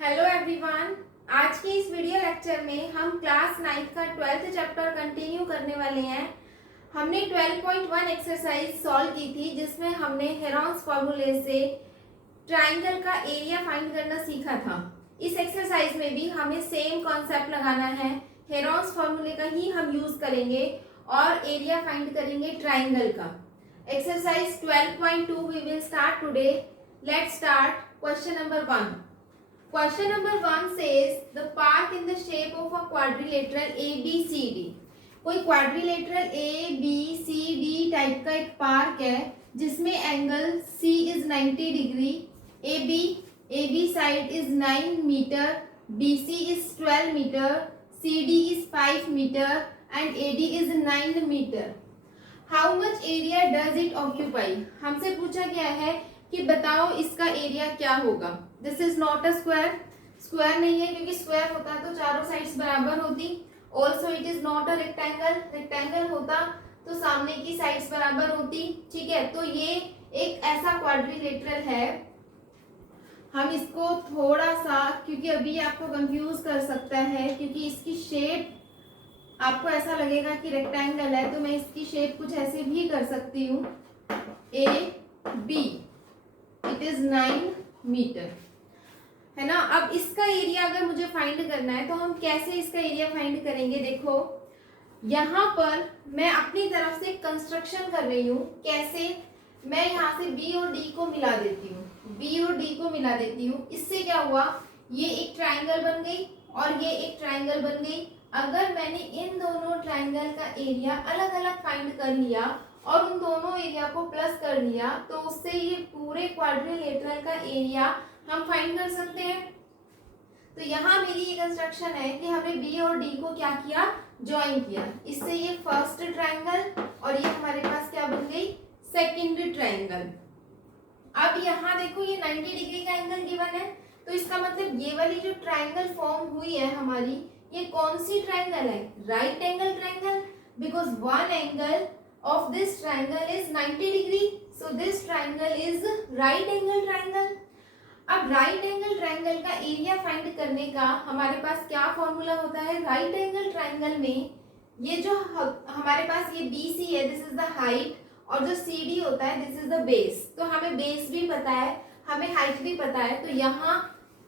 Hello everyone. आज के इस वीडियो लेक्चर में हम क्लास 9 का 12th चैप्टर कंटिन्यू करने वाले हैं। हमने 12.1 एक्सरसाइज सॉल्व की थी जिसमें हमने हेरॉन्स फॉर्मूले से ट्राइंगल का एरिया फाइंड करना सीखा था। इस एक्सरसाइज में भी हमें सेम कॉन्सेप्ट लगाना है, हेरॉन्स फॉर्मूले का ही हम यूज करेंगे और एरिया फाइंड करेंगे ट्राइंगल का। Exercise 12.2 we will start today. Let's start question number 1. Question number 1 says the park in the shape of a quadrilateral ABCD. कोई quadrilateral ABCD टाइप का एक पार्क है जिसमें angle C is 90 degree, AB side is 9 metre, BC is 12 metre, CD is 5 metre and AD is 9 metre. How much area does it occupy? हमसे पूछा गया है कि बताओ इसका एरिया क्या होगा। This is not a square, square नहीं है क्योंकि स्क्वायर होता तो चारों साइड्स बराबर होती। Also it is not a rectangle, rectangle होता तो सामने की साइड्स बराबर होती। ठीक है, तो ये एक ऐसा क्वाड्रिलेटरल है। हम इसको थोड़ा सा, क्योंकि अभी आपको कंफ्यूज कर सकता है क्योंकि इसकी शेप आपको ऐसा लगेगा कि रेक्टेंगल है, तो मैं इसकी शेप कुछ ऐसे भी कर सकती हूँ। A B, it is 9 metre, है ना। अब इसका एरिया अगर मुझे फाइंड करना है तो हम कैसे इसका एरिया फाइंड करेंगे। देखो यहाँ पर मैं अपनी तरफ से कंस्ट्रक्शन कर रही हूँ। कैसे? मैं यहाँ से बी और डी को मिला देती हूँ, बी और डी को मिला देती हूँ। इससे क्या हुआ, ये एक ट्राइंगल बन गई और ये एक ट्राइंगल बन गई। अगर मैंने इन दोनों ट्राइंगल का एरिया अलग अलग फाइंड कर लिया और उन दोनों एरिया को प्लस कर लिया तो उससे ये पूरे क्वाड्रिलेटरल का एरिया हम फाइंड कर सकते हैं। तो यहाँ मेरी ये कंस्ट्रक्शन है कि हमने बी और डी को क्या किया, ज्वाइन किया। इससे ये फर्स्ट ट्राइंगल और ये हमारे पास क्या बन गई, सेकंड ट्राइंगल। अब यहाँ देखो ये 90 डिग्री का एंगल गिवन है, तो इसका मतलब ये वाली जो ट्राइंगल फॉर्म हुई है हमारी, ये कौन सी ट्राइंगल है, right angle triangle, because one angle of this triangle is 90 degree, so this triangle is right angle triangle. अब right angle triangle का एरिया फाइंड करने का हमारे पास क्या फॉर्मूला होता है। right angle triangle में ये जो हमारे पास ये BC है, दिस इज द हाइट, और जो CD होता है दिस इज द बेस। तो हमें बेस भी पता है, हमें हाइट भी पता है, तो यहाँ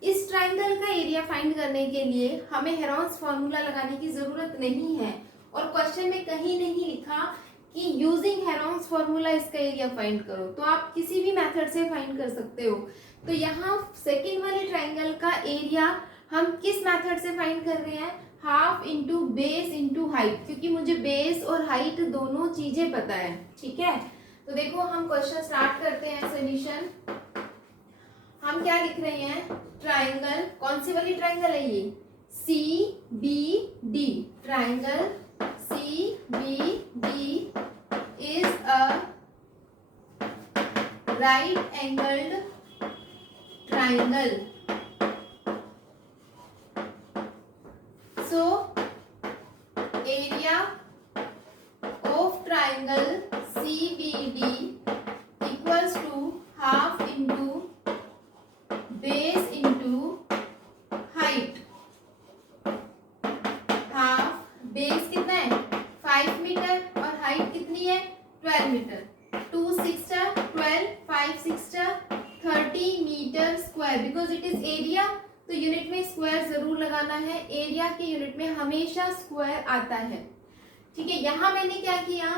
इस ट्राइंगल का एरिया फाइंड करने के लिए हमें हेरॉन्स फॉर्मूला लगाने की जरूरत नहीं है। और क्वेश्चन में कहीं नहीं लिखा कि यूजिंग हेरॉन्स फॉर्मूला इसका एरिया फाइंड करो, तो आप किसी भी मेथड से फाइंड कर सकते हो। तो यहाँ सेकंड वाले ट्राइंगल का एरिया हम किस मेथड से फाइंड कर रहे हैं, half into base into height, क्योंकि मुझे बेस और हाइट दोनों चीजें पता है। ठीक है, तो देखो हम क्वेश्चन स्टार्ट करते हैं सोल्यूशन। हम क्या लिख रहे हैं, ट्राइंगल, कौन सी वाली ट्राइंगल है ये, CBD triangle, CBD is a right angled triangle. So area of triangle CBD equals to half into base into height. Half, base कितना है 5 मीटर और हाइट कितनी है 12 metre. 2 6 12, 5 6 30 metre square, because it is area, तो unit में square जरूर लगाना है। एरिया के यूनिट में हमेशा स्क्वायर आता है। ठीक है, यहाँ मैंने क्या किया,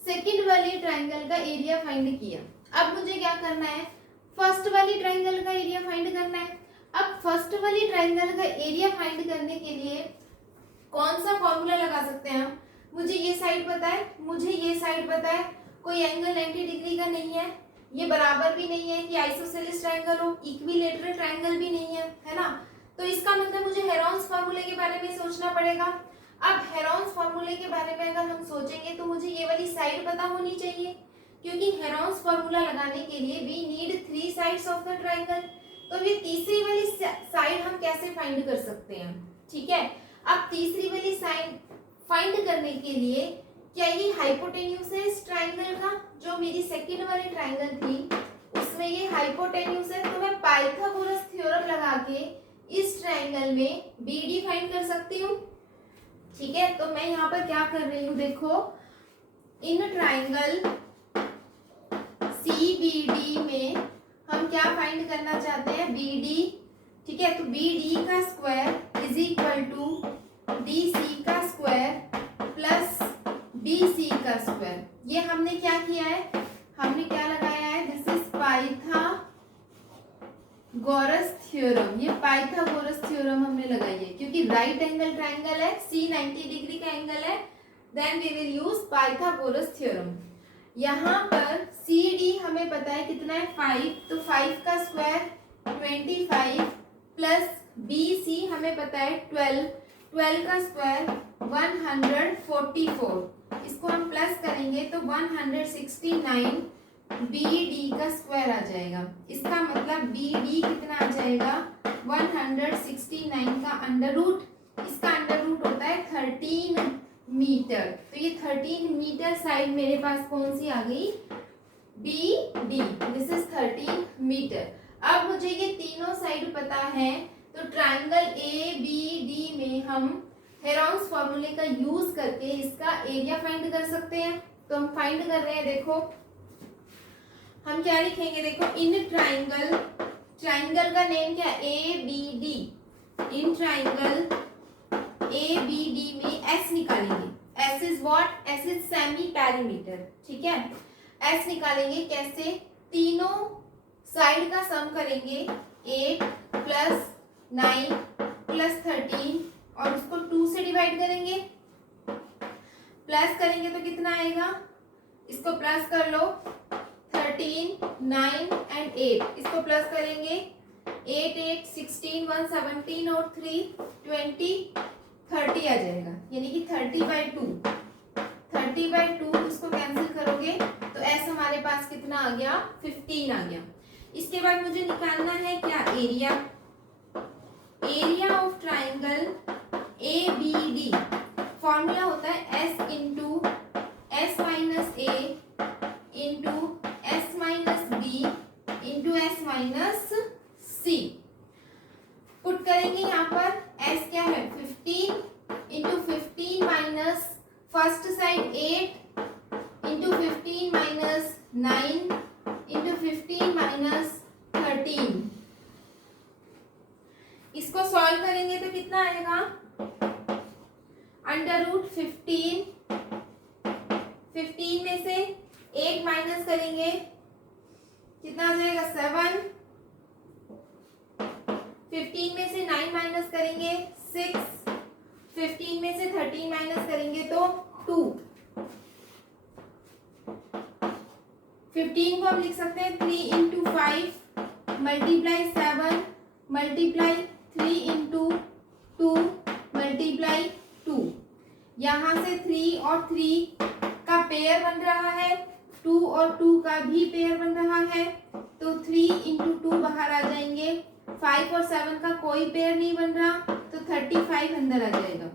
सेकंड वाली ट्राइंगल का एरिया फाइंड किया। अब मुझे क्या करना है, फर्स्ट वाली ट्राइंगल का एरिया फाइंड करना है। अब फर्स्ट वाली ट्राइंगल का एरिया फाइंड करने के लिए कौन सा फॉर्मूला लगा सकते हैं हम, मुझे ये साइड पता है, मुझे ये साइड पता है, कोई एंगल 90 डिग्री का नहीं है, ये बराबर भी नहीं है कि आइसोसेलेस ट्राइंगल हो, इक्विलेटरल ट्राइंगल भी नहीं है ना। तो इसका मतलब मुझे हेरॉन्स फॉर्मूले के बारे में सोचना पड़ेगा। अब हेरॉन्स फॉर्मूले के बारे में अगर हम सोचेंगे तो मुझे ये वाली साइड पता होनी चाहिए, क्योंकि हेरॉन्स फॉर्मूला लगाने के लिए we need 3 sides of the triangle. तो ये तीसरी वाली साइड हम कैसे फाइंड कर सकते हैं। ठीक है, अब तीसरी वाली साइड फाइंड करने के लिए क्या ये हाइपोटेन्यूज है इस ट्राइंगल का, जो मेरी सेकंड वाली ट्राइंगल थी उसमें ये हाइपोटेन्यूज है, तो मैं पाइथागोरस थ्योरम लगा के इस ट्राइंगल में बी डी फाइंड कर सकती हूँ। ठीक है, तो मैं यहाँ पर क्या कर रही हूँ, देखो इन ट्राइंगल सी बी डी में हम क्या फाइंड करना चाहते हैं, बी डी। ठीक है, तो बी डी का square is equal to D C का स्क्वायर प्लस बी सी का स्क्वायर। ये हमने क्या किया है, हमने क्या लगाया है, दिस इज पाइथागोरस थ्योरम। ये पाइथागोरस थ्योरम हमने लगाई है क्योंकि राइट एंगल ट्राइंगल है, सी 90 डिग्री का एंगल है, then we will use Pythagoras theorem. यहाँ पर सी डी हमें पता है कितना है, 5, तो 5 का स्क्वायर 25 प्लस बी सी हमें पता है 12, 12 का स्क्वायर 144। इसको हम प्लस करेंगे तो 169 बी डी का स्क्वायर आ जाएगा। इसका मतलब बी डी कितना आ जाएगा, 169 का अंडर रूट, इसका अंडर रूट होता है 13 मीटर। तो ये 13 मीटर साइड मेरे पास कौन सी आ गई, B D, this is 13 metre. अब मुझे ये तीनों साइड पता है, तो ट्राइंगल ए बी डी में हम हेरोन्स फॉर्मूले का यूज करके इसका एरिया फाइंड कर सकते हैं। तो हम फाइंड कर रहे हैं, देखो हम क्या लिखेंगे, देखो इन ट्राइंगल, ट्राइंगल का नेम क्या है, ए बी डी। इन ट्राइंगल ए बी डी में एस निकालेंगे, S is what, S is semi perimeter. ठीक है, एस निकालेंगे कैसे, तीनों साइड का सम करेंगे, 8 प्लस 9 प्लस 13 और उसको 2 से डिवाइड करेंगे, प्लस करेंगे तो कितना आएगा, इसको प्लस कर लो, 13 9 एंड 8, इसको प्लस करेंगे 8 8 16 1 17 और 3 20 30 आ जाएगा, यानी कि 30/2। 30/2 इसको कैंसिल करोगे तो एस हमारे पास कितना आ गया, 15 आ गया। इसके बाद मुझे निकालना है क्या, area. Area of triangle A B D, formula होता है s into s minus a into s minus b into s minus c. Put करेंगे यहाँ पर, एस क्या है 15 into 15 minus first side 8 into 15 minus 9 into 15 minus 13। इसको solve करेंगे तो कितना आएगा, अंडर रूट 15, 15 में से 8 माइनस करेंगे कितना आ जाएगा, 7, 15 में से 9 माइनस करेंगे 6, 15 में से 13 माइनस करेंगे तो 2। 15 को हम लिख सकते हैं 3 into 5 multiply 7 multiply 3 into 2 multiply 2। यहाँ से 3 और 3 का पेयर बन रहा है, 2 और 2 का भी पेयर बन रहा है, तो 3 इंटू 2 बाहर आ जाएंगे, 5 और 7 का कोई पेयर नहीं बन रहा, तो 35 अंदर आ जाएगा।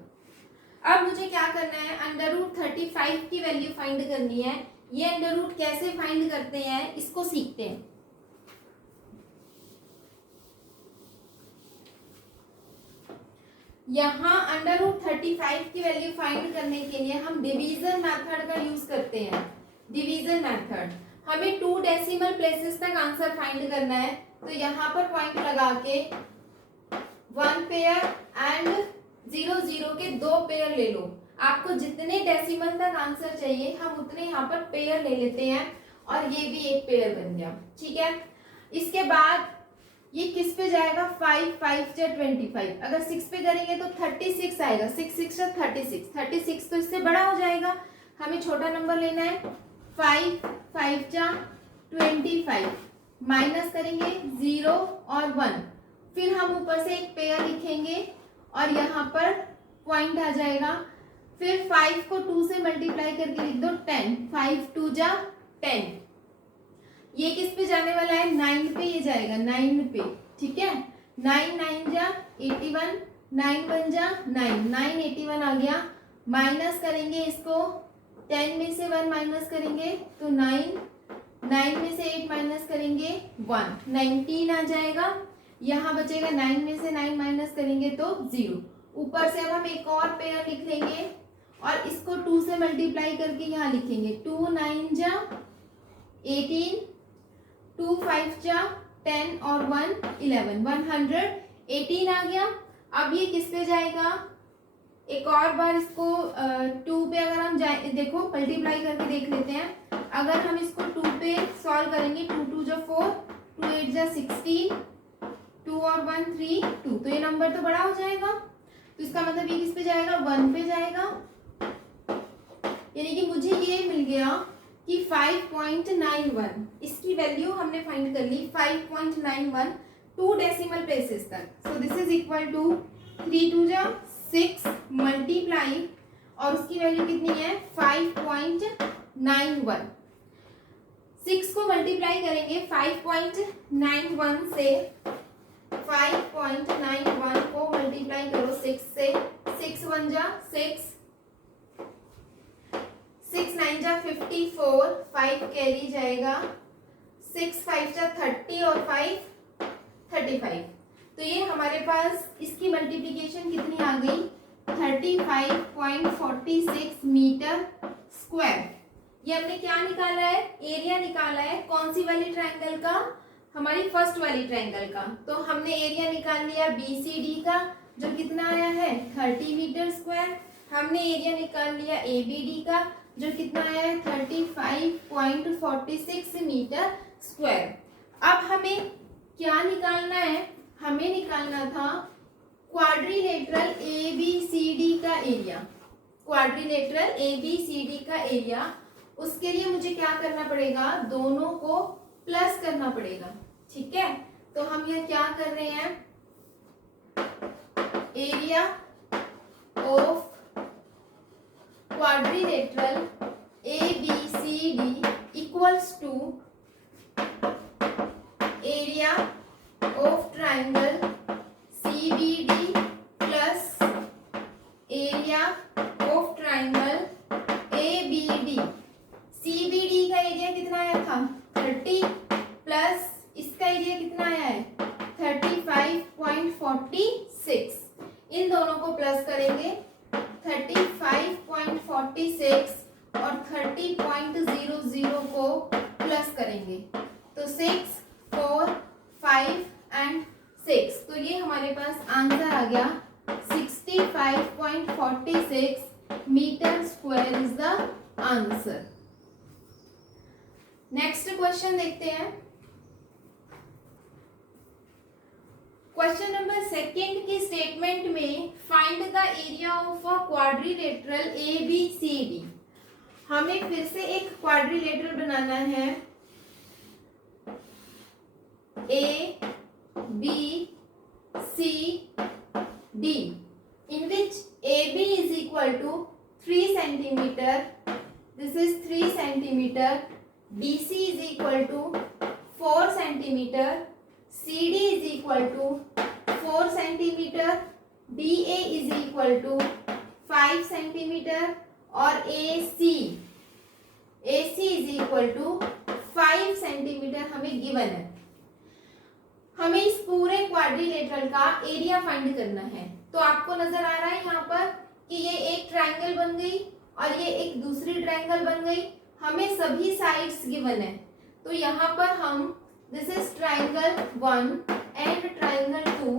अब मुझे क्या करना है, अंडर रूट 35 की वैल्यू फाइंड करनी है। ये अंडर रूट कैसे फाइंड करते हैं इसको सीखते हैं। यहाँ अंडर रूट 35 की वैल्यू फाइंड करने के लिए हम डिवीजन मेथड का यूज करते हैं। डिवीजन मेथड, हमें 2 डेसिमल प्लेसेस तक आंसर फाइंड करना है, तो यहाँ पर पॉइंट लगा के 1 पेयर एंड 0 0 के 2 पेयर ले लो। आपको जितने डेसिमल तक आंसर चाहिए हम उतने यहाँ पर पेयर ले लेते हैं, और ये भी एक पेयर बन गया। ठीक है, इसके बाद ये किस पे जाएगा, 5 5 जा 25, अगर 6 पे करेंगे तो 36 आएगा, 6 6 जा 36, 36 तो इससे बड़ा हो जाएगा, हमें छोटा नंबर लेना है। 5 5 जा 25, माइनस करेंगे 0 और 1, फिर हम ऊपर से एक पेयर लिखेंगे और यहाँ पर पॉइंट आ जाएगा। फिर 5 को 2 से मल्टीप्लाई करके लिख दो 10, 5 2 जा 10। ये किस पे जाने वाला है, 9 पे ये जाएगा, 9 पे। ठीक है, 9 9 जा 81, 9 1 जा 9, 9 81 आ गया। माइनस करेंगे इसको, 10 में से 1 माइनस करेंगे तो 9, 9 में से 8 माइनस करेंगे 1, 19 आ जाएगा। यहाँ बचेगा 9 में से 9 माइनस करेंगे तो 0। ऊपर से अब हम एक और पेयर लिख लेंगे और इसको 2 से मल्टीप्लाई करके यहाँ लिखेंगे। 2 9 जा 18, 2 5 जा 10 और 1 11, 118 आ गया। अब ये किस पे जाएगा, एक और बार इसको 2 पे अगर हम जाए, देखो मल्टीप्लाई करके देख लेते हैं। अगर हम इसको 2 पे सॉल्व करेंगे, 2 2 जा 4, 2 8 जा 16, 2 और 1 3 2, तो ये नंबर तो बड़ा हो जाएगा। तो इसका मतलब ये किस पे जाएगा, 1 पे जाएगा। यानी कि मुझे ये मिल गया कि 5.91, इसकी वैल्यू हमने फाइंड कर ली 5.91 2 डेसिमल प्लेसेस तक। So this is equal to 3 2 जा 6 मल्टीप्लाई और उसकी वैल्यू कितनी है 5.91। 6 को मल्टीप्लाई करेंगे 5.91 से, 5.91 को मल्टीप्लाई करो 6 से, 6 1 जा 6, 6 9 जा 54, 5 कैरी जाएगा, 6 5 जा 30 और 5 35। तो ये हमारे पास इसकी मल्टीप्लिकेशन कितनी आ गई 35.46 मीटर स्क्वायर। ये हमने क्या निकाला है, एरिया निकाला है। कौन सी वाली ट्रायंगल का, हमारी फर्स्ट वाली ट्रायंगल का। तो हमने एरिया निकाल लिया BCD का जो कितना आया है 30 मीटर स्क्वायर। हमने एरिया निकाल लिया ABD का जो कितना आया है 35.46 मीटर स्क्वायर। अब हमें क्या निकालना है, हमें निकालना था क्वाड्रिलेटरल ABCD का एरिया, क्वाड्रिलेटरल ABCD का एरिया। उसके लिए मुझे क्या करना पड़ेगा, दोनों को प्लस करना पड़ेगा। ठीक है, तो हम यह क्या कर रहे हैं, area of quadrilateral ABCD equals to area of triangle CBD plus area of triangle ABD। CBD का एरिया कितना आया था 30 प्लस इसका एरिया कितना आया है 35.46। इन दोनों को प्लस करेंगे 35.46 और 30.00 को प्लस करेंगे तो 6 4 5 एंड 6। तो ये हमारे पास आंसर आ गया 65.46 metre square is the answer. Next question देखते हैं। क्वेश्चन नंबर 2 की स्टेटमेंट में find the area of a quadrilateral ABCD। हमें फिर से एक क्वाड्रिलेटरल बनाना है ABCD in which AB is equal to 3 centimeter, this is 3 centimeter, BC is equal to 4 centimeter, CD is equal to 4 centimeter, DA is equal to 5 centimeter और AC is equal to 5 centimeter हमें given है। हमें इस पूरे quadrilateral का area find करना है। तो आपको नजर आ रहा है यहाँ पर कि ये एक ट्रायंगल बन गई और ये एक दूसरी ट्रायंगल बन गई। हमें सभी साइड्स गिवन है, तो यहाँ पर हम this is triangle 1 and triangle 2,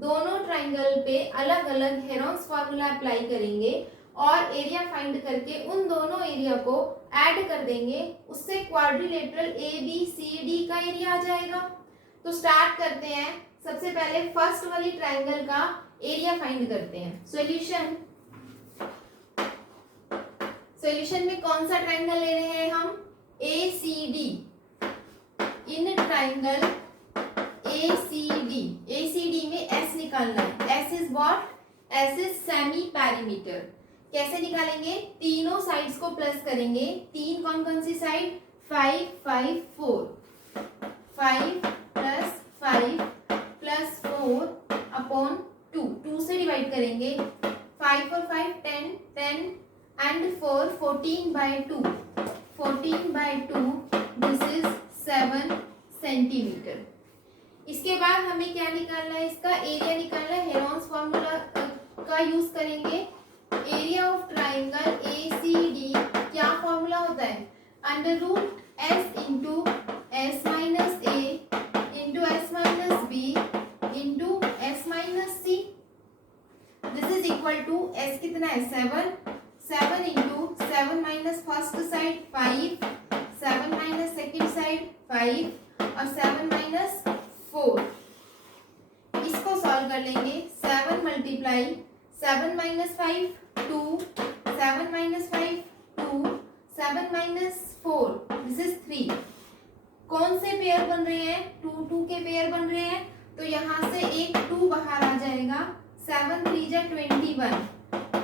दोनों ट्रायंगल पे अलग अलग हेरोन्स फार्मूला अप्लाई करेंगे और एरिया फाइंड करके उन दोनों एरिया को ऐड कर देंगे, उससे क्वाड्रिलेटरल ABCD का एरिया आ जाएगा। तो स्टार्ट करते हैं, सबसे पहले फर्स्ट वाली ट्रायंगल का एरिया फाइंड करते हैं। सॉल्यूशन में कौन सा ट्रायंगल ले रहे हैं हम, ACD। इन ट्रायंगल ACD में S निकालना है। S is what, S is semi perimeter. कैसे निकालेंगे, तीनों साइड्स को प्लस करेंगे। तीन कौन सी साइड, 5 5 4, 5 प्लस 5 प्लस 4 अपॉन 2 से डिवाइड करेंगे। 5 और 5 10 10 एंड 4 14/2, 14/2 दिस इज 7 सेंटीमीटर। इसके बाद हमें क्या निकालना है, इसका एरिया निकालना है। हेरोन्स फॉर्मूला का यूज करेंगे। एरिया ऑफ ट्राइंगल ACD क्या फॉर्मूला होता है, under root S into S minus A into S minus B into S minus C। This is equal to S कितना है 7 into 7 minus first side 5, 7 minus second side 5 और 7 minus 4। इसको solve कर लेंगे। 7 multiply 7 minus 5 2, 7 minus 5 2, 7 minus 4 this is 3। कौन से pair बन रहे हैं, 2 2 के पेयर बन रहे हैं, तो यहाँ से एक 2 बाहर आ जाएगा। 7 3 जा 21,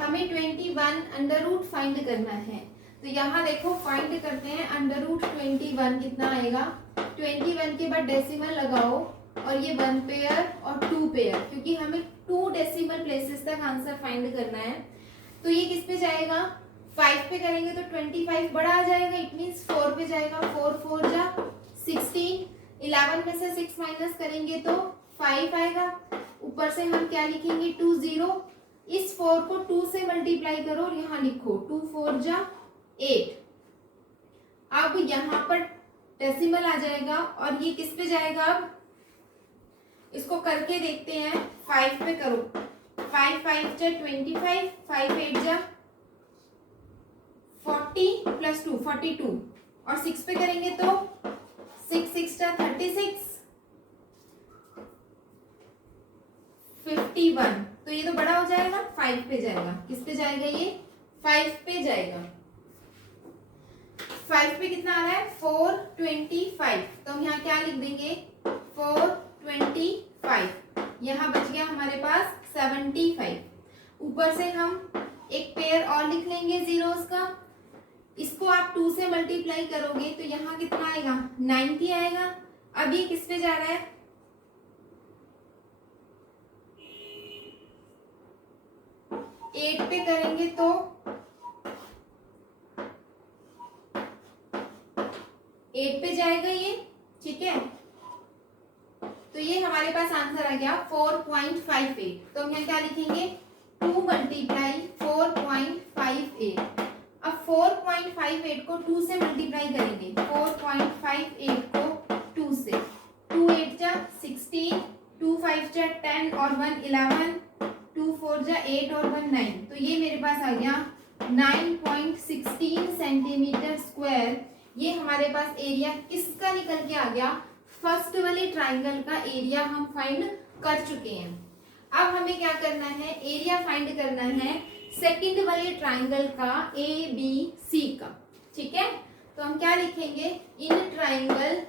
हमें 21 अंडर रूट फाइंड करना है। तो यहाँ देखो फाइंड करते हैं, अंडर रूट 21 कितना आएगा। 21 के बाद डेसिमल लगाओ और ये 1 पेयर और 2 पेयर, क्योंकि हमें 2 डेसिमल प्लेसेस तक आंसर फाइंड करना है। तो ये किस पे जाएगा, 5 पे करेंगे तो 25 बड़ा आ जाएगा, इट मीन्स 4 पे जाएगा। 4 4 जा 16, 11 में से 6 माइनस करेंगे तो 5 आएगा। ऊपर से हम क्या लिखेंगे 2 0, इस 4 को 2 से मल्टीप्लाई करो और यहाँ लिखो 2 4 जा 8। अब यहाँ पर डेसिमल आ जाएगा और ये किस पे जाएगा, अब इसको करके देखते हैं। 5 पे करो, 5 5 जा 25, 5 8 जा 40 प्लस 2 42 और 6 पे करेंगे तो 6 6 जा 36 51। तो ये तो बड़ा हो जाएगा, 5 पे जाएगा। किस पे जाएगा, ये 5 पे जाएगा। 5 पे कितना आ रहा है 425, तो हम यहाँ क्या लिख देंगे 425। यहाँ बच गया हमारे पास 75। ऊपर से हम एक पेयर और लिख लेंगे जीरोस का। इसको आप 2 से मल्टीप्लाई करोगे तो यहाँ कितना आएगा 90 आएगा। अब ये किस पे जा रहा है, 8 पे करेंगे तो 8 पे जाएगा ये, ठीक है। तो ये हमारे पास आंसर आ गया 4.58। तो हम यहाँ क्या लिखेंगे 2 मल्टीप्लाई 4.58। अब 4.58 को 2 से मल्टीप्लाई करेंगे, 4.58 को 2 से, 2 8 जा 16, 2 5 जा 10 और 1 11, 2 4 जा 8 और 1 9। तो ये मेरे पास आ गया 9.16 सेंटीमीटर स्क्वायर। ये हमारे पास एरिया किसका निकल के आ गया, फर्स्ट वाले ट्राइंगल का एरिया हम फाइंड कर चुके हैं। अब हमें क्या करना है, एरिया फाइंड करना है सेकंड वाले ट्राइंगल का ABC का, ठीक है। तो हम क्या लिखेंगे, इन ट्राइंगल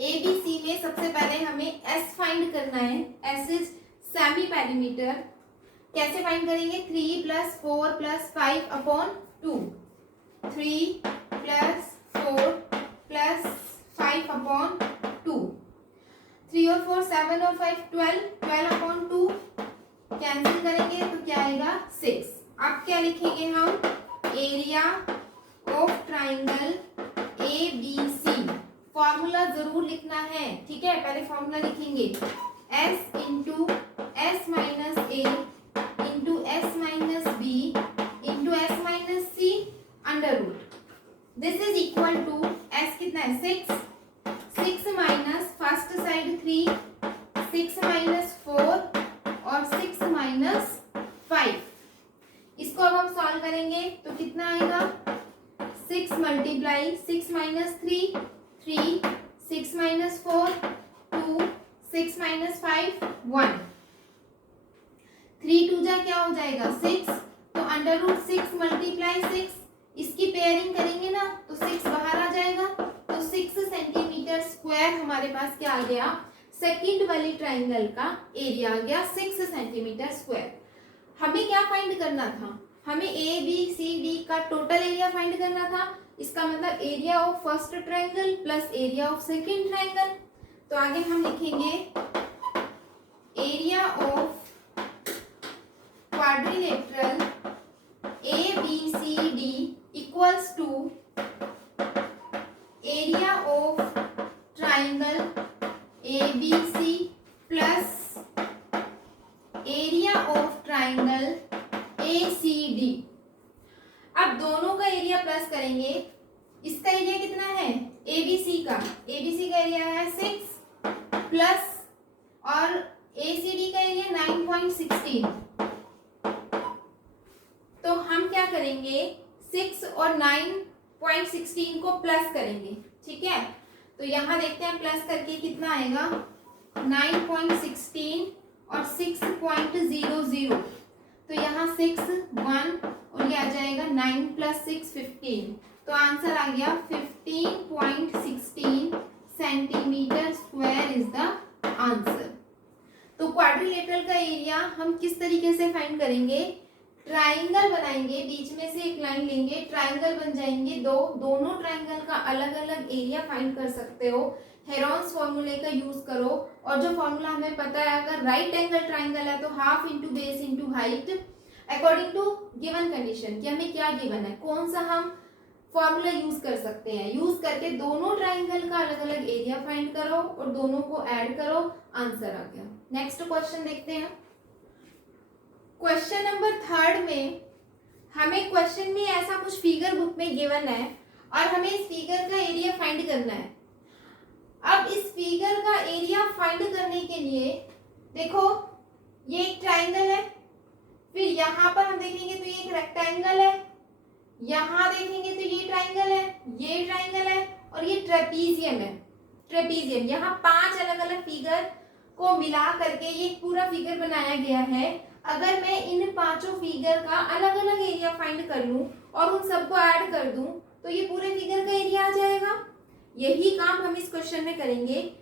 ABC में सबसे पहले हमें S फाइंड करना है। S is semi perimeter. कैसे फाइंड करेंगे, 3 + 4 + 5 अपॉन 2, 3 + 4 + 5 अपॉन 2, 3 और 4 7 और 5 12, 12 अपॉन 2 कैंसिल करेंगे तो क्या आएगा 6। अब क्या लिखेंगे हम, area of triangle ABC। Formula जरूर लिखना है, ठीक है। पहले फॉर्मूला लिखेंगे S into S minus A into S minus B into S minus C under root. This is equal to S कितना है 6, 6 माइनस फर्स्ट साइड 3, 6 माइनस 4 और 6 माइनस 5। इसको अब हम सॉल्व करेंगे तो कितना आएगा, 6 मल्टीप्लाई 6 माइनस 3 3, 6 माइनस 4 2, 6 माइनस 5 1, 3 2 जा क्या हो जाएगा 6, तो अंडर रूट 6 मल्टीप्लाई 6, इसकी पेयरिंग करेंगे ना तो 6 बाहर आ जाएगा। तो 6 सेंटीमीटर स्क्वायर हमारे पास क्या आ गया, सेकंड वाली ट्राइंगल का एरिया आ गया 6 सेंटीमीटर स्क्वायर। हमें क्या फाइंड करना था, हमें ABCD का टोटल एरिया फाइंड करना था। इसका मतलब area of first triangle plus area of second triangle. तो आगे हम लिखेंगे area of quadrilateral ABCD equals to area of triangle ABC plus area of triangle ACD। अब दोनों का एरिया प्लस करेंगे। इसका एरिया कितना है ABC का एरिया है 6 प्लस और ACD का एरिया 9.16। तो हम क्या करेंगे 6 और 9.16 को प्लस करेंगे। ठीक है, तो यहाँ देखते हैं प्लस करके कितना आएगा 9.16 और 6.00। तो यहाँ 6 1 और ये आ जाएगा 9 + 6 15। तो आंसर आ गया 15.16 centimetre square is the answer. तो क्वाड्रिलेटरल का एरिया हम किस तरीके से फाइंड करेंगे, ट्राइंगल बनाएंगे, बीच में से एक लाइन लेंगे, ट्राइंगल बन जाएंगे दोनों ट्राइंगल का अलग अलग एरिया फाइंड कर सकते हो। हेरोन्स फॉर्मूले का यूज करो और जो फॉर्मूला हमें पता है अगर राइट एंगल ट्राइंगल है तो half into base into height according to given condition कि हमें क्या गिवन है, कौन सा हम फॉर्मूला यूज कर सकते हैं। यूज करके दोनों ट्राइंगल का अलग अलग एरिया फाइंड करो और दोनों को ऐड करो, आंसर आ गया। नेक्स्ट क्वेश्चन देखते हैं। क्वेश्चन नंबर 3 में हमें क्वेश्चन में ऐसा कुछ फिगर बुक में गिवन है और हमें इस फिगर का एरिया फाइंड करना है। अब इस फिगर का एरिया फाइंड करने के लिए देखो ये एक ट्राइंगल है, फिर यहाँ पर हम देखेंगे तो ये एक रेक्टेंगल है, यहाँ देखेंगे तो ये ट्राइंगल है, ये ट्राइंगल है और ये ट्रेपीजियम है। ट्रेपीजियम यहाँ 5 अलग अलग फिगर को मिला करके ये पूरा फिगर बनाया गया है। अगर मैं इन 5 फिगर का अलग अलग एरिया फाइंड कर लूं और उन सबको ऐड कर दूं तो ये पूरे फिगर का एरिया आ जाएगा। यही काम हम इस क्वेश्चन में करेंगे।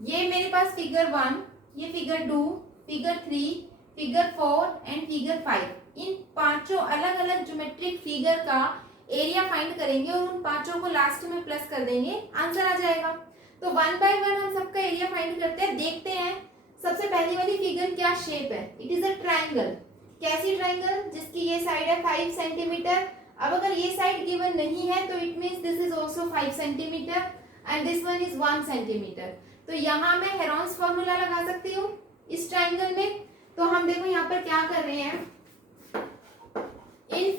ये मेरे पास फिगर 1, ये figure 2, figure 3, figure 4 and figure 5, इन 5 अलग अलग ज्योमेट्रिक फिगर का एरिया फाइंड करेंगे और उन 5 को लास्ट में प्लस कर देंगे, आंसर आ जाएगा। तो 1 बाय 1 हम सबका एरिया फाइंड करते हैं। देखते हैं सबसे पहली वाली फिगर क्या शेप है। It is a triangle. कैसी ट्राइंगल, जिसकी ये साइड है 5 सेंटीमीटर। अब अगर ये साइड गिवन नहीं है तो it means this is also 5 centimetre and this one is 1 centimetre. तो यहाँ मैं हेरोन्स फॉर्मूला लगा सकती हूँ इस ट्राइंगल में। तो हम देखो यहाँ पर क्या कर रहे हैं, इन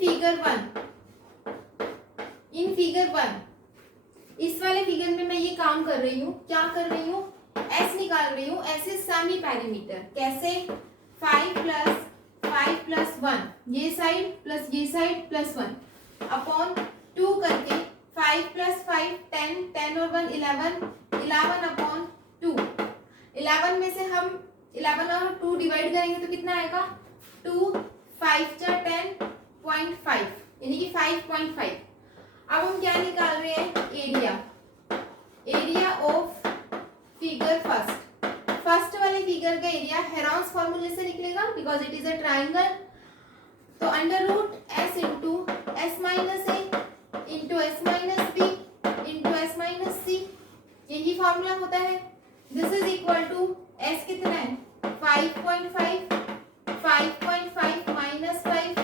फिगर 1 इस वाले फिगर में मैं ये काम कर रही हूँ, क्या कर रही हूँ, एस निकाल रही हूँ। S is semi perimeter. कैसे, 5 + 1 ये साइड प्लस ये साइड प्लस 1 अपॉन 2 करके 5 + 5 10, 10 और 1 11, 11 अपॉन 2। 11 में से हम 11 और 2 डिवाइड करेंगे तो कितना आएगा 2, 5 × 10.5 यानी कि 5.5। अब हम क्या निकाल रहे हैं, एरिया ऑफ फिगर फर्स्ट वाले फिगर का एरिया हेरोन्स फॉर्मूले से निकलेगा because it is a triangle. तो √S into S - A into S - B into S - C यही फॉर्मूला होता है। This is equal to S कितना है 5.5, 5.5 - 5,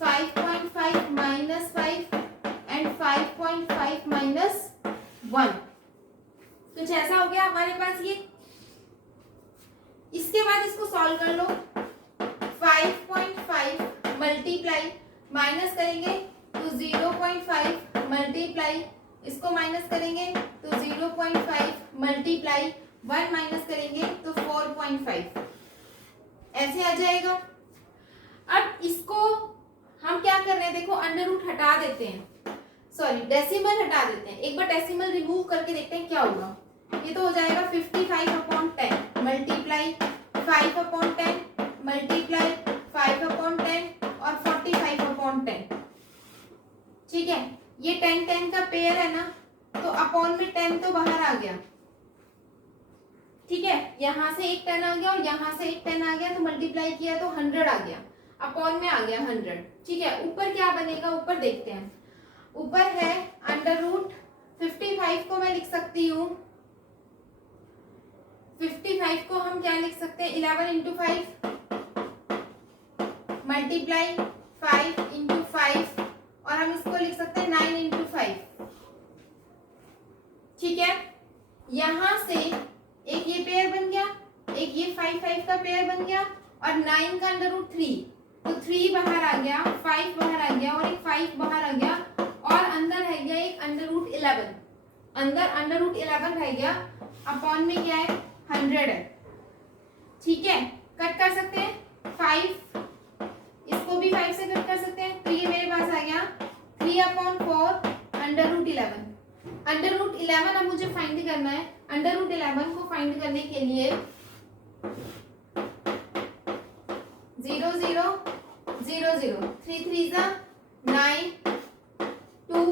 5.5 - 5 एंड 5.5 - 1। कुछ ऐसा हो गया हमारे पास ये। इसके बाद इसको सॉल्व कर लो। 5.5 मल्टीप्लाई माइनस करेंगे तो 0.5 मल्टीप्लाई, इसको माइनस करेंगे तो 0.5 मल्टीप्लाई 1 माइनस करेंगे तो 4.5 ऐसे आ जाएगा। अब इसको हम क्या कर रहे हैं, देखो √ हटा देते हैं, सॉरी डेसिमल हटा देते हैं। एक बार डेसिमल रिमूव करके देखते हैं क्या होगा। ये तो हो जाएगा 55/10 मल्टीप्लाई 5/10 मल्टीप्लाई 5/10 और 45/10। ठीक है, ये 10 का पेयर है ना, तो अपॉन में 10 तो बाहर आ गया। ठीक है, यहाँ से एक 10 आ गया और यहाँ से एक 10 आ गया, तो मल्टीप्लाई किया तो 100 आ गया, अपॉन में आ गया 100। ठीक है, ऊपर क्या बनेगा, ऊपर देखते हैं। ऊपर है √55 को मैं लिख सकती हूँ, 55 को हम क्या लिख सकते हैं 11 × 5 मल्टीप्लाई 5 × 5 और हम इसको लिख सकते हैं 9 × 5। ठीक है, यहाँ से एक ये पेयर बन गया, एक ये 5 5 का पेयर बन गया और 9 का अंडर रूट 3, तो 3 बाहर आ गया, 5 बाहर आ गया और एक 5 बाहर आ गया और अंदर रह गया एक अंडर रूट 11, अंदर अंडर रूट 11 रह गया, अपॉन में क्या है 100 है। ठीक है, कट कर सकते हैं 5, इसको भी 5 से कट कर सकते हैं, तो ये मेरे पास आ गया 3/4 अंडर रूट 11। अंडर रूट 11 अब मुझे फाइंड करना है। अंडर रूट 11 को फाइंड करने के लिए 0 0 0 0 3 3 जा 9 2,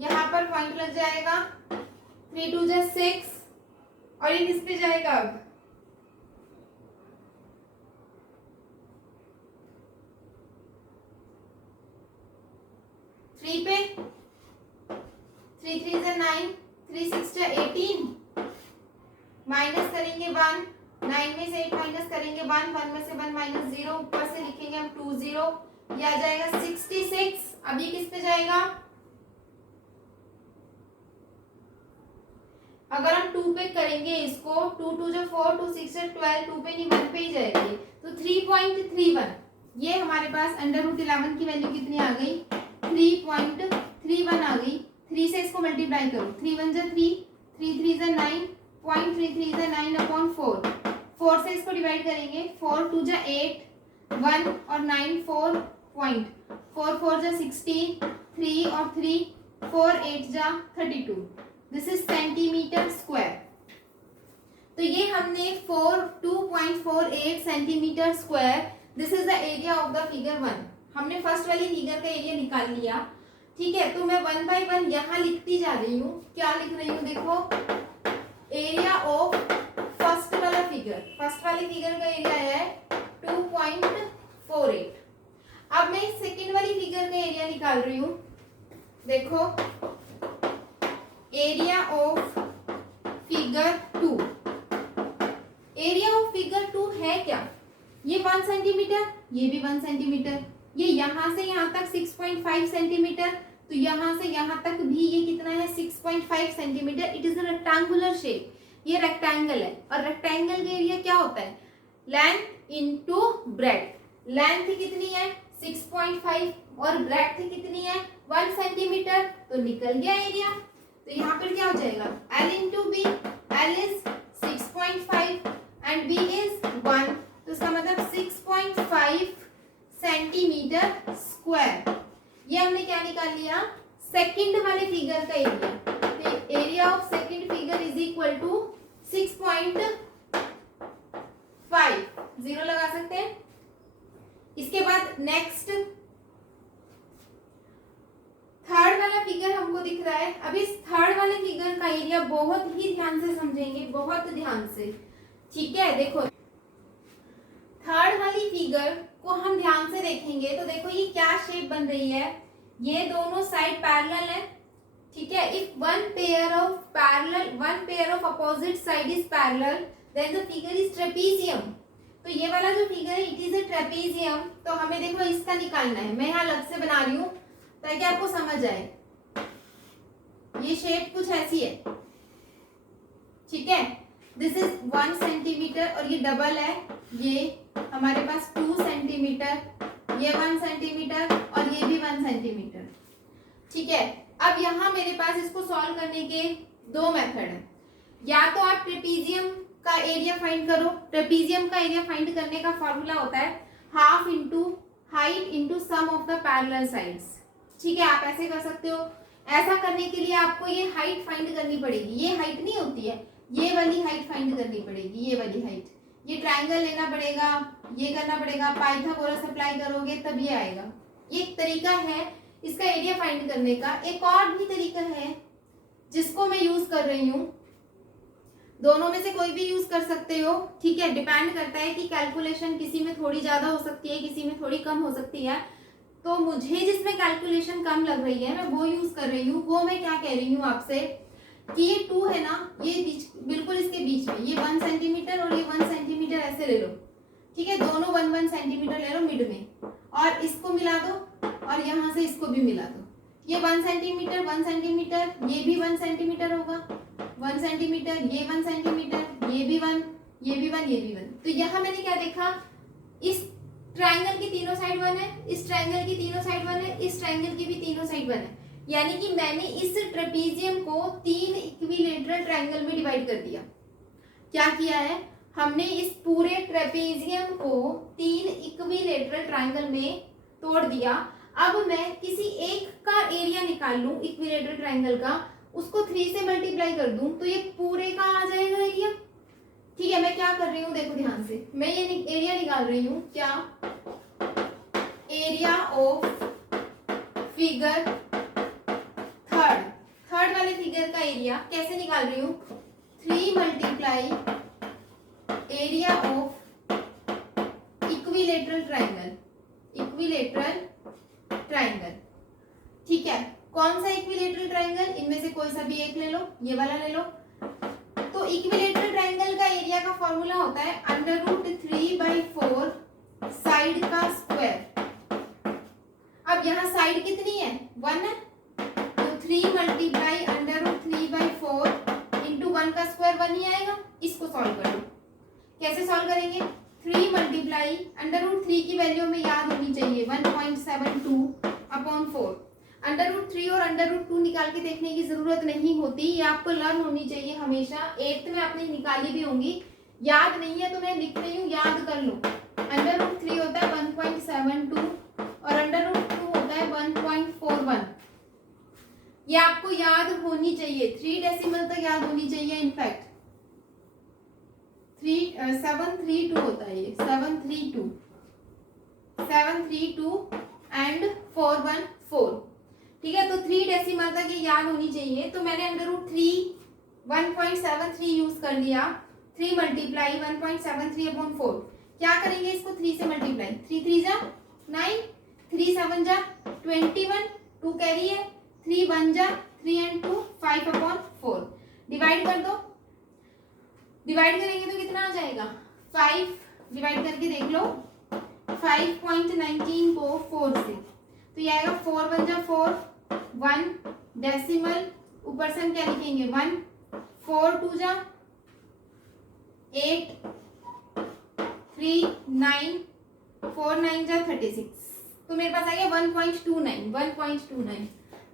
यहाँ पर पॉइंट लग जाएगा, 3 2 जा 6 और ये किस पे जाएगा अब 3 पे, 3 3 जा 9, 3 6 जा 18, माइनस करेंगे 1, 9 में से 8 माइनस करेंगे 1, 1 में से 1 माइनस 0, ऊपर से लिखेंगे हम 2 0, ये आ जाएगा 66। अब ये किस पे जाएगा, अगर हम 2 पे करेंगे इसको, 2 2 जो 4, 2 6 जो 12, 2 पे नहीं 1 पे ही जाएगी, तो 3.31, ये हमारे पास अंडर रूट 11 की वैल्यू कितनी आ गई 3.31 आ गई। 3 से इसको मल्टीप्लाई करो, 3 1 जा 3, 3 3 जा 9, 0.33 जा 9/4, 4 से इसको डिवाइड करेंगे, 4 2 जा 8, 1 और 9 4, 4 4 जा 16, 3 और 3 4 8 जा 32, दिस इज सेंटीमीटर स्क्वायर। तो ये हमने 2.48 centimetre square, this is the area of the figure 1। हमने फर्स्ट वाली फिगर का एरिया निकाल लिया। ठीक है, तो मैं 1 बाय 1 यहाँ लिखती जा रही हूँ। क्या लिख रही हूँ, देखो एरिया ऑफ फर्स्ट वाला फिगर, फर्स्ट वाली फिगर का एरिया है 2.48। अब मैं सेकंड वाली फिगर का एरिया निकाल रही हूँ। देखो area of figure 2, area of figure 2 है क्या, ये 1 सेंटीमीटर, ये भी 1 सेंटीमीटर, ये यहाँ से यहाँ तक 6.5 सेंटीमीटर, तो यहाँ से यहाँ तक भी ये कितना है 6.5 centimetre. It is a rectangular shape, ये रेक्टेंगल है और रेक्टेंगल का एरिया क्या होता है लेंथ इनटू ब्रेड्थ। लेंथ कितनी है 6.5 और ब्रेड्थ कितनी है 1 सेंटीमीटर, तो निकल गया एरिया। तो यहाँ पर क्या हो जाएगा L into B, L is 6.5 and B is 1, तो इसका मतलब 6.5 सेंटीमीटर स्क्वायर। ये हमने क्या निकाल लिया सेकंड वाले फिगर का एरिया। तो area of second figure is equal to 6.5, zero लगा सकते हैं। इसके बाद नेक्स्ट थर्ड वाला फिगर हमको दिख रहा है। अब इस थर्ड वाले फिगर का एरिया बहुत ही ध्यान से समझेंगे, बहुत ध्यान से। ठीक है, देखो थर्ड वाली फिगर को हम ध्यान से देखेंगे तो देखो ये क्या शेप बन रही है, ये दोनों साइड पैरेलल है। ठीक है, if one pair of opposite side is parallel then the figure is trapezium. तो ये वाला जो फिगर है इट इज अ ट्रेपीजियम। तो हमें देखो इसका निकालना है, मैं यहाँ अलग से बना रही हूँ ताकि आपको समझ आए। ये शेप कुछ ऐसी है। ठीक है, दिस इज 1 सेंटीमीटर और ये डबल है, ये हमारे पास 2 सेंटीमीटर, ये 1 सेंटीमीटर और ये भी 1 सेंटीमीटर। ठीक है, अब यहाँ मेरे पास इसको सॉल्व करने के 2 मेथड हैं। या तो आप ट्रेपीजियम का एरिया फाइंड करो। ट्रेपीजियम का एरिया फाइंड करने का फॉर्मूला होता है half into height into sum of the parallel sides. ठीक है, आप ऐसे कर सकते हो। ऐसा करने के लिए आपको ये हाइट फाइंड करनी पड़ेगी। ये हाइट नहीं होती है, ये वाली हाइट फाइंड करनी पड़ेगी, ये वाली हाइट। ये ट्रायंगल लेना पड़ेगा, ये करना पड़ेगा, पाइथागोरस अप्लाई करोगे तब ये आएगा। ये एक तरीका है इसका एरिया फाइंड करने का। एक और भी तरीका है जिसको मैं यूज कर रही हूँ, दोनों में से कोई भी यूज कर सकते हो। ठीक है, डिपेंड करता है कि कैलकुलेशन किसी में थोड़ी ज्यादा हो सकती है, किसी में थोड़ी कम हो सकती है। तो मुझे जिसमें कैलकुलेशन कम लग रही है मैं वो यूज कर रही हूँ। वो मैं क्या कह रही हूँ आपसे कि ये 2 है ना, ये बीच बिल्कुल इसके बीच में, ये 1 सेंटीमीटर और ये 1 सेंटीमीटर ऐसे ले लो। ठीक है, दोनों 1 सेंटीमीटर ले लो मिड में और इसको मिला दो और यहाँ से इसको भी मिला दो। ये 1 सेंटीमीटर 1 सेंटीमीटर, ये भी 1 सेंटीमीटर होगा, सेंटीमीटर, ये 1 सेंटीमीटर, ये भी 1, ये भी 1, ये भी 1। तो यहाँ मैंने क्या देखा, इस ट्रायंगल की तीनों साइड 1 है, इस ट्रायंगल की तीनों साइड 1 है, इस ट्रायंगल की भी तीनों साइड 1 है। यानी कि मैंने इस ट्रेपीजियम को 3 इक्विलेटरल ट्रायंगल में डिवाइड कर दिया। क्या किया है, हमने इस पूरे ट्रेपीजियम को 3 इक्विलेटरल ट्रायंगल में तोड़ दिया। अब मैं किसी एक का एरिया निकाल लूं इक्विलेटरल ट्रायंगल का, उसको 3 से मल्टीप्लाई कर दूं तो ये पूरे का आ जाएगा एरिया। ठीक है, मैं क्या कर रही हूँ देखो ध्यान से, मैं ये एरिया निकाल रही हूँ। क्या, एरिया ऑफ फिगर थर्ड वाले फिगर का एरिया कैसे निकाल रही हूँ, 3 multiply area of equilateral triangle. ठीक है, कौन सा इक्विलेटरल ट्रायंगल, इनमें से कोई सा भी एक ले लो, ये वाला ले लो। तो इक्विलेटरल ट्रायंगल का एरिया का फॉर्मूला होता है √3/4 साइड का स्क्वायर। अब यहाँ साइड कितनी है, 1 है, तो 3 मल्टीप्लाई √3/4 इंटू 1 का स्क्वायर 1 ही आएगा। इसको सॉल्व कर लो। कैसे सॉल्व करेंगे, 3 मल्टीप्लाई √3 की वैल्यू में याद होनी चाहिए 1.72/4। √3 और √2 निकाल के देखने की जरूरत नहीं होती, ये आपको लर्न होनी चाहिए हमेशा। 8th में आपने निकाली भी होंगी, याद नहीं है तो मैं लिख रही हूँ, याद कर लो। √3 होता है 1.72 और √2 होता है 1.41। ये आपको याद होनी चाहिए, 3 डेसिमल तक याद होनी चाहिए। इनफैक्ट 732 होता है ये, 732 एंड 414। ठीक है, तो 3 डेसिमल तक ये याद होनी चाहिए। तो मैंने √3 1.73 यूज कर लिया, 3 मल्टीप्लाई 1.73/4। क्या करेंगे, इसको 3 से मल्टीप्लाई, 3 3 जा 9, 3 7 जा 21, 2 कैरी है, 3 1 जा 3 एंड 2 5/4। डिवाइड कर दो, डिवाइड करेंगे तो कितना आ जाएगा, 5 डिवाइड करके देख लो, 5.19 को 4 से, तो ये आएगा 4 1 जा 4, 1 डेसिमल, ऊपर से हम क्या लिखेंगे 1, 4 2 जा 8, 3 9, 4 9 जा 36, तो मेरे पास आ गया 1.29।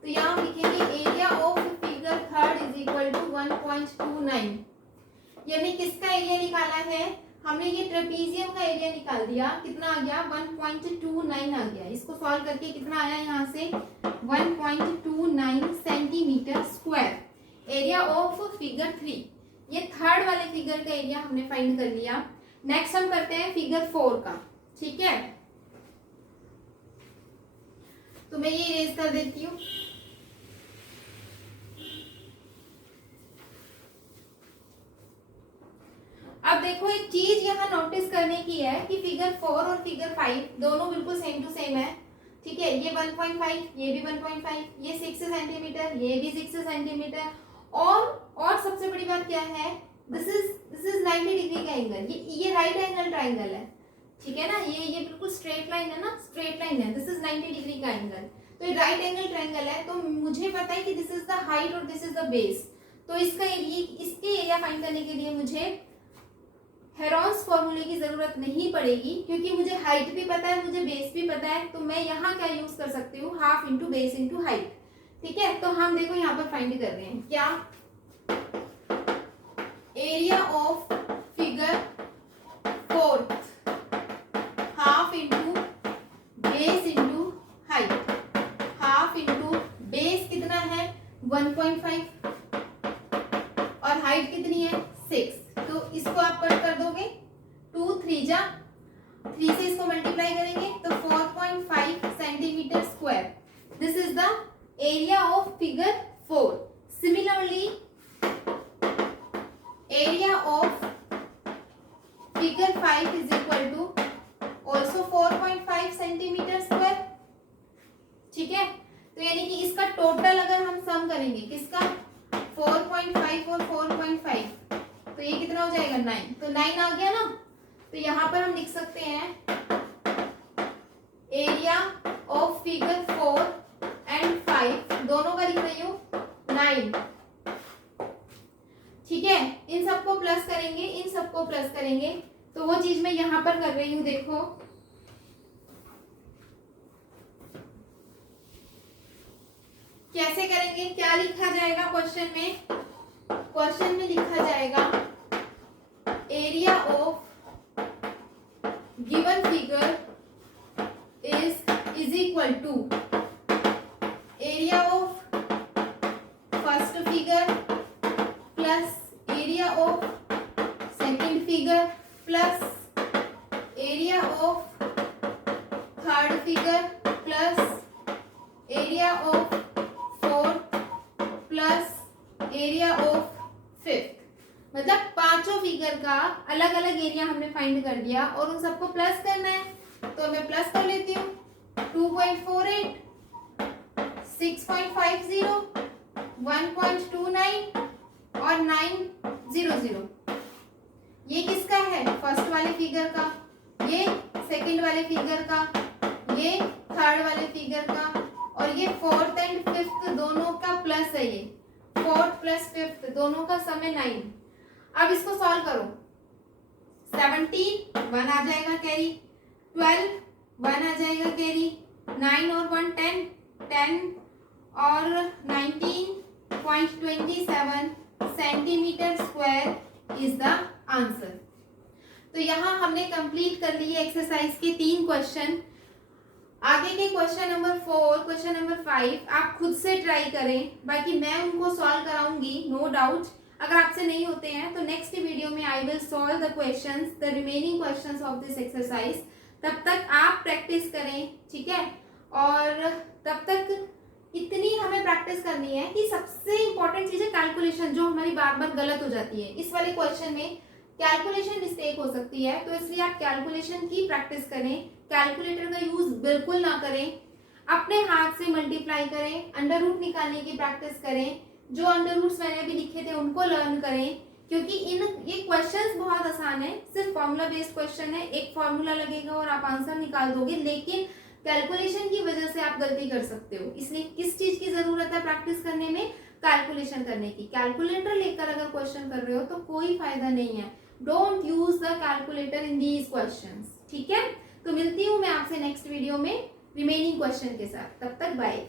तो यहाँ हम लिखेंगे area of figure third is equal to 1.29। ये हमने किसका एरिया निकाला है, हमने ये ट्रेपीजियम का एरिया निकाल दिया। कितना आ गया, 1.29 आ गया। इसको सॉल्व करके कितना आया यहाँ से, 1.29 centimetre square area of figure 3। ये थर्ड वाले फिगर का एरिया हमने फाइंड कर लिया। नेक्स्ट हम करते हैं फिगर 4 का। ठीक है, तो मैं ये इरेज कर देती हूँ। अब देखो, एक चीज यहाँ नोटिस करने की है कि फिगर 4 और फिगर 5 दोनों बिल्कुल सेम टू सेम है। ठीक है, ये 1.5, ये भी 1.5, ये 6 सेंटीमीटर, ये भी 6 सेंटीमीटर। और सबसे बड़ी बात क्या है, दिस इज 90 डिग्री का एंगल। ये राइट एंगल ट्राइंगल है। ठीक है ना, ये बिल्कुल स्ट्रेट लाइन है ना, स्ट्रेट लाइन है। दिस इज 90 डिग्री का एंगल, तो ये राइट एंगल ट्राइंगल है। तो मुझे पता है कि दिस इज द हाइट और दिस इज द बेस। तो इसके एरिया फाइंड करने के लिए मुझे हेरॉन्स फॉर्मूले की जरूरत नहीं पड़ेगी, क्योंकि मुझे हाइट भी पता है, मुझे बेस भी पता है। तो मैं यहाँ क्या यूज कर सकती हूँ, half into base into height. ठीक है, तो हम देखो यहाँ पर फाइंड कर रहे हैं क्या, area of figure 4 half into base into height. Half into base कितना है 1.5 और हाइट कितनी है 6। तो इसको आप कट कर दोगे, 2 3 जा 3 से इसको मल्टीप्लाई करेंगे तो 4.5 centimetre square. This is the area of figure 4। Similarly area of figure 5 is equal to also 4.5 centimetre square. ठीक है, तो यानी कि इसका टोटल अगर हम सम करेंगे किसका, 4.5 और 4.5, तो ये कितना हो जाएगा 9। तो 9 आ गया ना, तो यहाँ पर हम लिख सकते हैं एरिया ऑफ फिगर 4 एंड 5 दोनों का लिख रही हूँ 9। सबको प्लस करेंगे। तो वो चीज मैं यहाँ पर कर रही हूँ, देखो कैसे करेंगे। क्या लिखा जाएगा क्वेश्चन में? क्वेश्चन में लिखा जाएगा area of given figure is equal to area of first figure plus area of second figure plus area of third figure plus area of fourth plus area of fifth. मतलब पांचों figure का अलग अलग area हमने find कर दिया और उन सबको प्लस करना है। तो मैं प्लस कर लेती हूँ। 2.48, 6.50, 1.29 और 900। ये किसका है? फर्स्ट वाले फिगर का, ये सेकंड वाले फिगर का, ये थर्ड वाले फिगर का और ये फोर्थ एंड फिफ्थ दोनों का प्लस है। ये फोर्थ प्लस फिफ्थ दोनों का सम है 9। अब इसको सॉल्व करो। 17 1 आ जाएगा कैरी, 12 1 आ जाएगा कैरी, 9 और 1 10, 10 और 19.27 centimetre square is the answer. तो यहाँ हमने कंप्लीट कर लिए एक्सरसाइज के 3 क्वेश्चन। आगे के क्वेश्चन नंबर 4, क्वेश्चन नंबर 5 आप खुद से ट्राई करें, बाकी मैं उनको सॉल्व कराऊंगी नो डाउट। अगर आपसे नहीं होते हैं तो नेक्स्ट वीडियो में I will solve the questions, the remaining questions of this exercise. तब तक आप प्रैक्टिस करें, ठीक है। और तब तक इतनी हमें प्रैक्टिस करनी है कि सबसे इंपॉर्टेंट चीज है कैलकुलेशन, जो हमारी बार बार गलत हो जाती है। इस वाले क्वेश्चन में कैलकुलेशन मिस्टेक हो सकती है, तो इसलिए आप कैलकुलेशन की प्रैक्टिस करें। कैलकुलेटर का यूज बिल्कुल ना करें, अपने हाथ से मल्टीप्लाई करें, अंडर रूट निकालने की प्रैक्टिस करें। जो अंडर रूट्स मैंने भी लिखे थे उनको लर्न करें, क्योंकि ये क्वेश्चंस बहुत आसान है, सिर्फ फॉर्मूला बेस्ड क्वेश्चन है। एक फॉर्मूला लगेगा और आप आंसर निकाल दोगे, लेकिन कैलकुलेशन की वजह से आप गलती कर सकते हो। इसलिए किस चीज की जरूरत है प्रैक्टिस करने में? कैलकुलेशन करने की। कैलकुलेटर लेकर अगर क्वेश्चन कर रहे हो तो कोई फायदा नहीं है। Don't use the calculator in these questions, ठीक है। तो मिलती हूँ मैं आपसे नेक्स्ट वीडियो में रिमेनिंग क्वेश्चन के साथ। तब तक बाय।